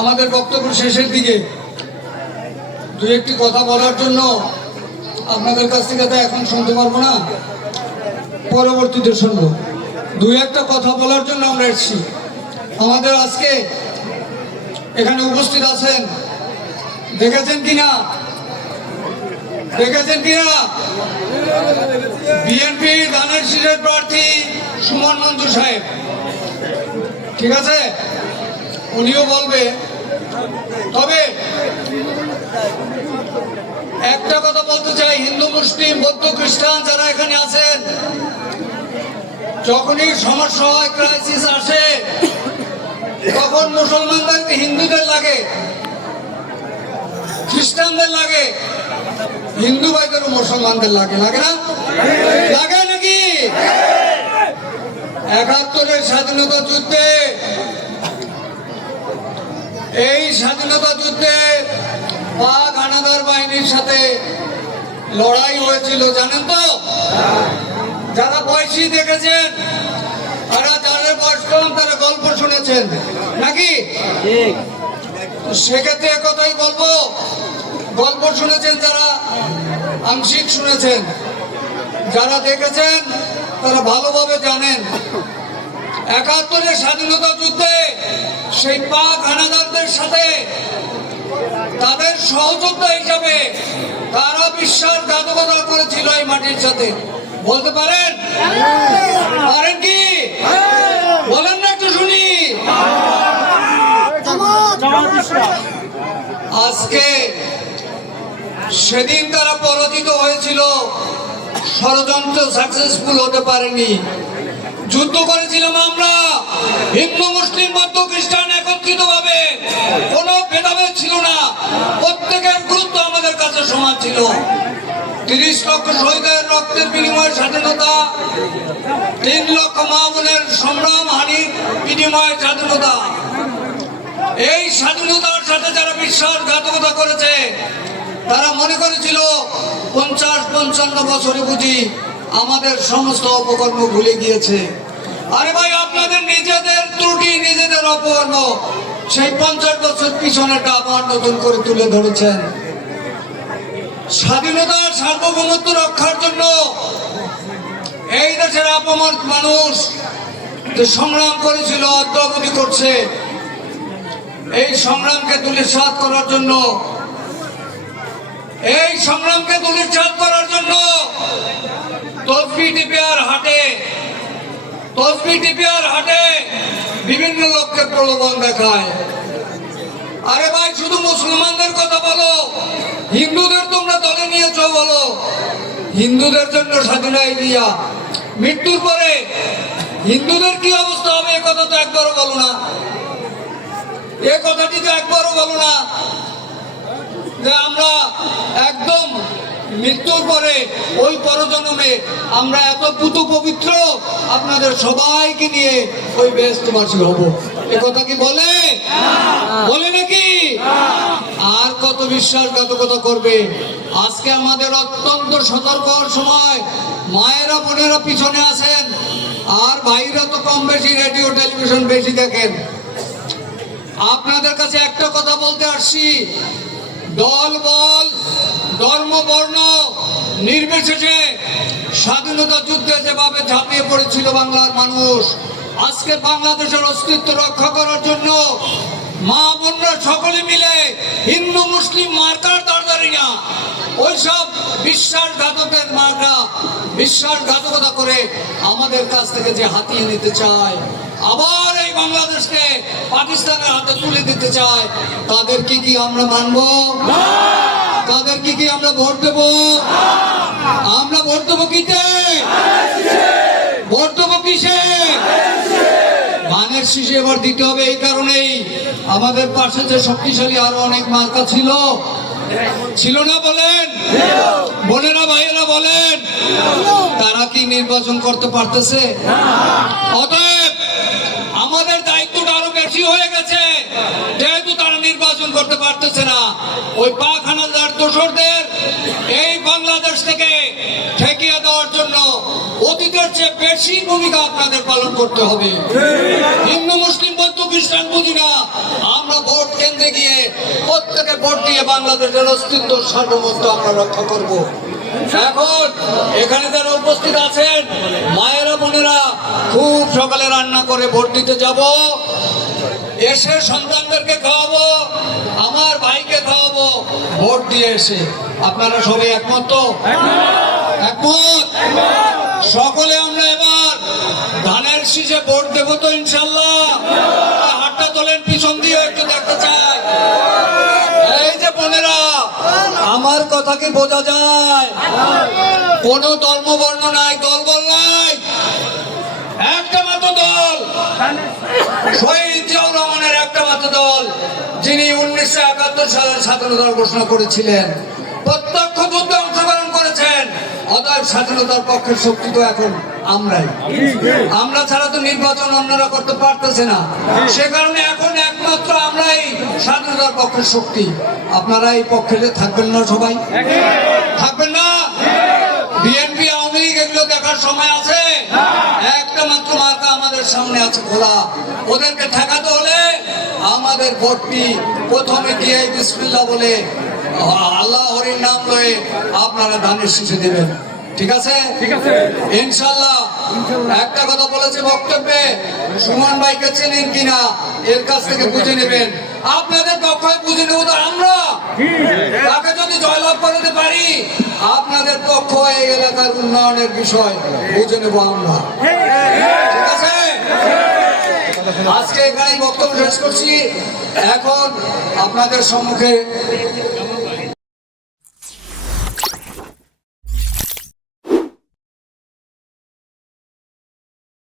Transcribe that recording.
আমাদের বক্তব্য শেষের দিকে দু একটি কথা বলার জন্য আপনাদের কাছ থেকে তো এখন শুনতে পারবো না, পরবর্তীতে শুনবো। দু একটা কথা বলার জন্য আমরা এসেছি। আমাদের আজকে এখানে উপস্থিত আছেন, দেখেছেন কিনা বিএনপি ধানের শীষের প্রার্থী সুমন মঞ্জুর সাহেব, ঠিক আছে, উনিও বলবে। তবে একটা কথা বলতে চাই, হিন্দু মুসলিম বৌদ্ধ খ্রিস্টান যারা এখানে আছেন, যখনই সমস্যা হয়, ক্রাইসিস আসে, তখন মুসলমানদের হিন্দুদের লাগে, খ্রিস্টানদের লাগে, হিন্দু ভাইদেরও মুসলমানদের লাগে, লাগে না? লাগে নাকি? ৭১-এর স্বাধীনতা যুদ্ধে, এই স্বাধীনতা যুদ্ধে পাক হানাদার বাহিনীর সাথে লড়াই হয়েছিল, জানেন তো? যারা বয়সী দেখেছেন আর যাদের বয়স কম তারা গল্প শুনেছেন নাকি? সেক্ষেত্রে কথাই বলবো, গল্প শুনেছেন যারা, আংশিক শুনেছেন, যারা দেখেছেন তারা ভালোভাবে জানেন। ৭১-এর স্বাধীনতা যুদ্ধে সেই পাক হানাদারদের সাথে তাদের সহযোদ্ধা হিসাবে তারা বিশ্বাসঘাতকতা করেছিল এই মাটির সাথে, বলতে পারেন? পারেন কি? বলেন না, একটু শুনি। আজকে সেদিন তারা পরাজিত হয়েছিল, ষড়যন্ত্র সাকসেসফুল হতে পারেনি। যুদ্ধ করেছিলাম আমরা, হিন্দু মুসলিম বৌদ্ধ খ্রিস্টান একত্রিত ভাবে, কোনো ভেদাভেদ ছিল না, প্রত্যেকের গুরুত্ব আমাদের কাছে সমান ছিল। ৩০ লক্ষ শহীদের রক্তের বিনিময়ে স্বাধীনতা, ৩ লক্ষ মা বোনের সংগ্রাম হানির বিনিময়ে স্বাধীনতা। এই স্বাধীনতার সাথে যারা বিশ্বাসঘাতকতা করেছে, তারা মনে করেছিল ৫০-৫৫ বছরে বুঝি আমাদের সমস্ত অপকর্ম ভুলে গিয়েছে। আরে ভাই, আপনাদের নিজেদের ত্রুটি, নিজেদের অপকর্ম সেই ৫০ বছর পিছনেটা আবার নতুন করে তুলে ধরেছেন। স্বাধীনতার সার্বভৌমত্ব রক্ষার জন্য এই দেশের আপমর মানুষ যে সংগ্রাম করেছিল, অদ্যাবধি করছে, এই সংগ্রামকে ধূলিসাৎ করার জন্য, এই সংগ্রামকে ধূলিসাৎ করার জন্য তসবি টিপে আর হাটে বিভিন্ন লোককে প্রলোভন দেখায়। আরে ভাই, শুধু মুসলমানদের কথা বলো, হিন্দুদের তোমরা দলে নিয়েছো, বলো হিন্দুদের জন্য স্বাধীনতা দিয়া, মৃত্যুর পরে হিন্দুদের কি অবস্থা হবে এ কথা তো একবারও বলো না। এ কথাটি তো একবারও বলো না যে আমরা একদম মৃত্যুর পরে ওই পরজন্মে আমরা এত পুত পবিত্র আপনাদের সবাইকে নিয়ে ওই বেহেশতবাসী হব। এ কথা কি বলে? বলে নাকি? আর কত বিশ্বাসঘাতকতা করবে? আজকে আমাদের অত্যন্ত সতর্ক হওয়ার সময়। মায়েরা বোনেরা পিছনে আছেন, আর ভাইরা তো কম বেশি রেডিও টেলিভিশন বেশি দেখেন। আপনাদের কাছে একটা কথা বলতে আসছি, দল বল ধর্ম বর্ণ নির্বিশেষে স্বাধীনতা যুদ্ধে যেভাবে ঝাঁপিয়ে পড়েছিল বাংলার মানুষ, আজকে বাংলাদেশের অস্তিত্ব রক্ষা করার জন্য মা বোনরা সকলে মিলে হিন্দু মুসলিম মার্কার দরদারি না, ওইসব বিশ্বাসঘাতকের মার্কা বিশ্বাসঘাতকতা করে আমাদের কাছ থেকে যে হাতিয়ে নিতে চায়, আবার এই বাংলাদেশকে পাকিস্তানের হাতে তুলে দিতে চায়, তাদের কি আমরা মানবো? তাদের কি আমরা ভোট দেবো? আমরা ভোট দেবো কিতে? ভোট দেবো কিসে? ধানের শীষে এবার দিতে হবে। এই কারণেই আমাদের পাশে যে শক্তিশালী আরো অনেক মার্কা ছিল না, বলেন বোনেরা ভাইয়েরা, বলেন তারা কি নির্বাচন করতে পারতেছে? অতএব আমাদের দায়িত্বটা আরো বেশি হয়ে গেছে। যেহেতু তারা নির্বাচন করতে পারতেছে না, ওই পাক হানাদার দোসরদের এই বাংলাদেশ থেকে ঠেকিয়ে দেওয়ার জন্য অতীতের চেয়ে বেশি ভূমিকা আপনাদের পালন করতে হবে। হিন্দু মুসলিম বৌদ্ধ খ্রিস্টান বুঝি না, আমরা ভোট কেন্দ্র দিয়ে বাংলাদেশের অস্তিত্ব সার্বভৌমত্ব আমরা রক্ষা করব। এখন এখানে যারা উপস্থিত আছেন মায়েরা বোনেরা, খুব সকালে রান্না করে ভোট দিতে যাব, এসে সন্তানদেরকে খাওয়াবো, আমার ভাইকে খাওয়াবো, ভোট দিয়ে এসে। আপনারা সবাই একমত তো? একমত। সকলে আমরা এবার ধানের শীষে ভোট দেবো তো ইনশাল্লাহ? হাতটা তোলেন পিছন দিয়ে, একটু দেখতে চাই। এই যে বোনেরা, আমার কথা কি বোঝা যায়? কোন ধর্মবর্ণ নাই, দলবল নাই, একটা মাত্র দল, শহীদ জিয়াউর রহমানের একটা মাত্র দল, যিনি 1971 সালে স্বাধীনতার ঘোষণা করেছিলেন, প্রত্যক্ষ যুদ্ধে অংশগ্রহণ করেছেন। অতএব স্বাধীনতার পক্ষের শক্তি তো এখন আমরাই। আমরা ছাড়া তো নির্বাচন অন্যরা করতে পারতেছে না, সে কারণে এখন একমাত্র আমরাই স্বাধীনতার পক্ষের শক্তি। আপনারা এই পক্ষে থাকবেন না? সবাই থাকবেন না? বিএনপি আওয়ামী লীগ এগুলো দেখার সময় আছে? একটা মাত্র মার্কা আমাদের সামনে আছে খোলা, ওদেরকে ঠেকাতে হলে আমাদের ভোটটি প্রথমে দিয়ে বিসমিল্লাহ বলে আল্লাহ হরির নাম লয়ে আপনারা ধানের শীষে দেবেন। ঠিক আছে? ঠিক আছে ইনশাল্লাহ। একটা কথা বলেছে বক্তব্যে, সুমন ভাইকে চেনেন কিনা এর কাছ থেকে বুঝে নেবেন। আপনাদের পক্ষে বুঝে নেব তো আমরা, তাকে যদি জয়লাভ করতে পারি আপনাদের পক্ষ এই এলাকার উন্নয়নের বিষয় বুঝে নেব আমরা। ঠিক আছে? আজকে এখানে বক্তব্য শেষ করছি। এখন আপনাদের সম্মুখে